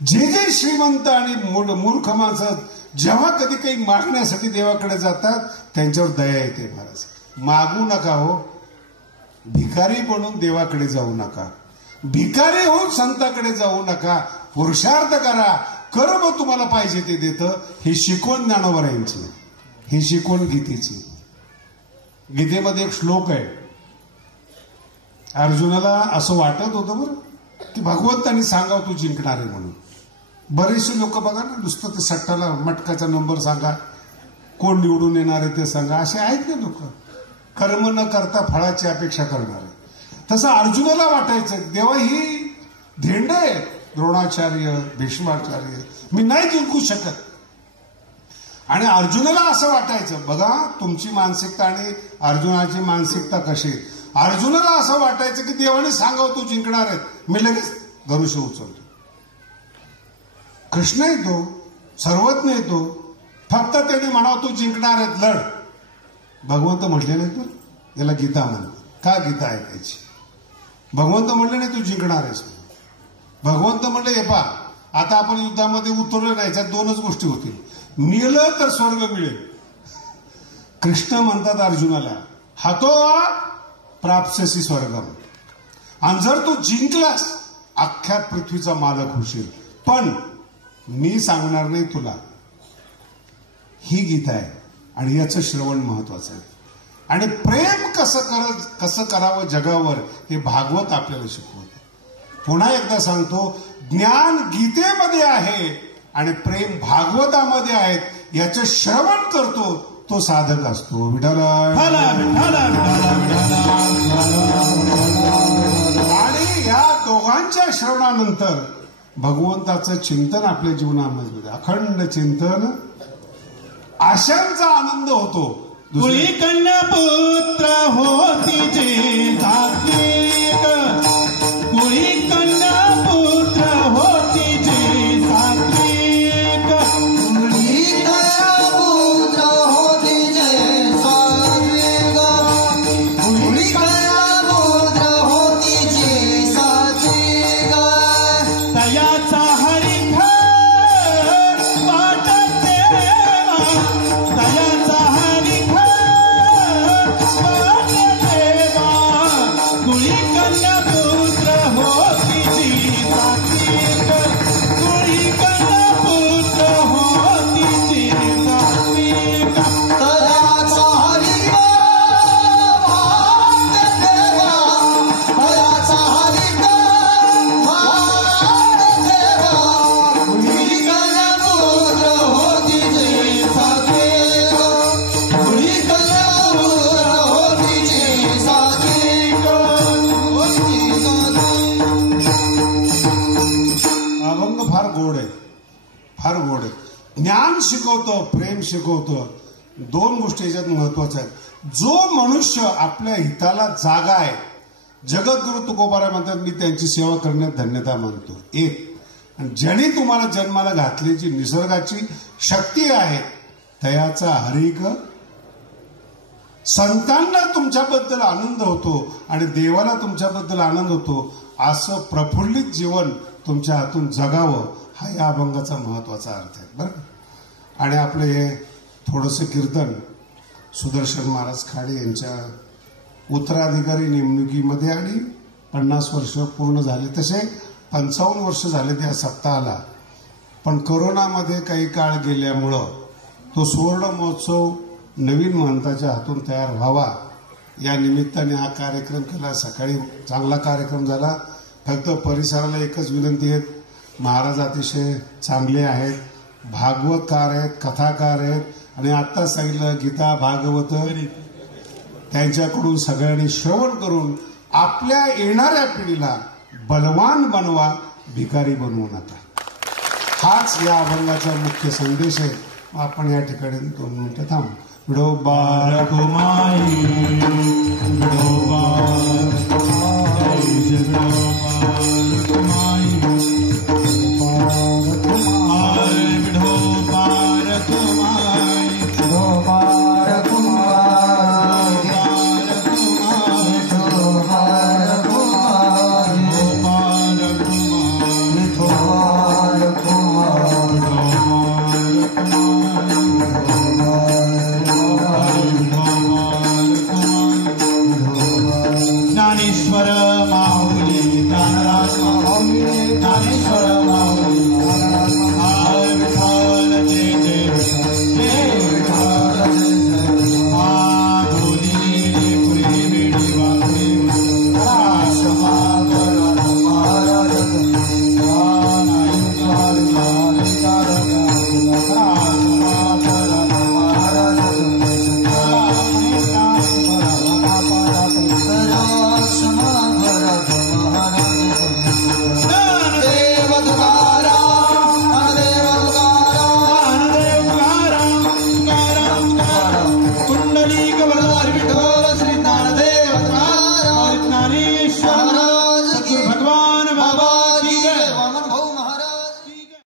जे जे श्रीमंत आणि मूर्ख माणसं जेव्हा कधी काही मागण्यासाठी देवाकडे जातात त्यांच्यावर दया येते. महाराज मागू नका हो, भिकारी बनून देवाकडे जाऊ नका, भिकारी होऊन संताकडे जाऊ नका, पुरुषार्थ करा, कर्म तुम्हाला पाहिजे ते देतं. ही शिकवण ज्ञानोबरायांची, ही शिकवण गीतेची. गीतेमध्ये एक श्लोक आहे. अर्जुनाला असं वाटत होतं बरं की भगवंतांनी सांगावं तू जिंकणार आहे म्हणून. बरेचसे लोक बघा ना, नुसतं ते सट्टाला मटकाचा नंबर सांगा, कोण निवडून येणार आहे ते सांगा, असे आहेत ना लोक, कर्म न करता फळाची अपेक्षा करणारे. तसं अर्जुनाला वाटायचं देवा ही धेंड आहे, द्रोणाचार्य, भीष्माचार्य, मी नाही जिंकू शकत. आणि अर्जुनाला असं वाटायचं, बघा तुमची मानसिकता आणि अर्जुनाची मानसिकता कशी. अर्जुनाला असं वाटायचं की देवाने सांगावं तू जिंकणार आहेत, मी लगेच धनुष्य उचलतो. कृष्ण येतो, सर्वज्ञ येतो, फक्त त्यांनी म्हणावं तू जिंकणार आहेत, लढ. भगवंत म्हटले नाही तर याला गीता म्हणतात. का गीता ऐकायची? भगवंत म्हणले नाही तू जिंकणार आहेस. भगवंत म्हणले हे पा, आता आपण युद्धामध्ये उतरलो नाही, याच्यात दोनच गोष्टी होतील, मिळलं तर स्वर्ग मिळेल. कृष्ण म्हणतात अर्जुनाला हातो प्राप्स्यसी स्वर्गम, आणि जर तू जिंकलास अख्ख्या पृथ्वीचा मालक होशील, पण मी सांगणार नाही तुला. ही गीता आहे आणि याचं श्रवण महत्वाचं आहे. आणि प्रेम कसं करावं जगावर हे भागवत आपल्याला शिकवतं. पुन्हा एकदा सांगतो, ज्ञान गीतेमध्ये आहे आणि प्रेम भागवतामध्ये आहेत. याचं श्रवण करतो तो साधक असतो. विठाला आणि या दोघांच्या श्रवणानंतर भगवंताचं चिंतन आपल्या जीवनामध्ये, अखंड चिंतन, आशांचा आनंद होतो. कुळी कन्या पुत्र होती जे सात्विक, कुळी कन्या पुत्र होती जे सात्विक, कुळी कन्या पुत्र होती जे सात्विक, कुळी कन्या पुत्र होती जे सात्विक, तयाचा हरिख वाटत देवा, तयाचा हरिख वाटत देवा, कुळी कन्या पुत्र होती जी सात्विक, कुळी कन्या पुत्र होती जी सात्विक. तयाचा हरिख वाटत देवा, तयाचा हरिख वाटत देवा, कुळी कन्या पुत्र होती जे सात्विक, कुळी कन्या पुत्र होती जे सात्विक, होती सात्विक. अभंग फार गोड आहे, फार गोड आहे. ज्ञान शिकवतं, प्रेम शिकवतं. दोन गोष्टी याच्यात महत्वाच्या आहेत. जो मनुष्य आपल्या हिताला जागा आहे, जगद्गुरु तुकोबाराय म्हणतात मी त्यांची सेवा करण्यात धन्यता मानतो. एक, आणि ज्यांनी तुम्हाला जन्माला घातली जी निसर्गाची शक्ती आहे तयाचा हरिक. संतांना तुमच्याबद्दल आनंद होतो आणि देवाला तुमच्याबद्दल आनंद होतो. असं प्रफुल्लित जीवन तुमच्या हातून जगावं, हा या अभंगाचा महत्वाचा अर्थ आहे बरं. आणि आपले हे थोडंसं कीर्तन सुदर्शन महाराज खाडे यांच्या उत्तराधिकारी नेमणुकीमध्ये आणि 50 वर्ष पूर्ण झाले, तसे 55 वर्ष झाले त्या सप्ताहाला. पण कोरोनामध्ये काही काळ गेल्यामुळं तो सुवर्ण महोत्सव नवीन महंताच्या हातून तयार व्हावा या निमित्ताने हा कार्यक्रम केला. सकाळी चांगला कार्यक्रम झाला. फक्त परिसराला एकच विनंती आहे, महाराज अतिशय चांगले आहेत, भागवतकार आहेत, कथाकार आहेत, आणि आत्ता सांगितलं गीता भागवत त्यांच्याकडून सगळ्यांनी श्रवण करून आपल्या येणाऱ्या पिढीला बलवान बनवा, भिकारी बनवू नका. हाच या अभंगाचा मुख्य संदेश आहे. आपण या ठिकाणी 2 मिनिटं थांबू. विडोबा रघुमाई विडोबा रघुमाई विडोबा रघुमाई विडोबा रघुमाई, विडोबा रघुमाई, ज्ञानेश्वर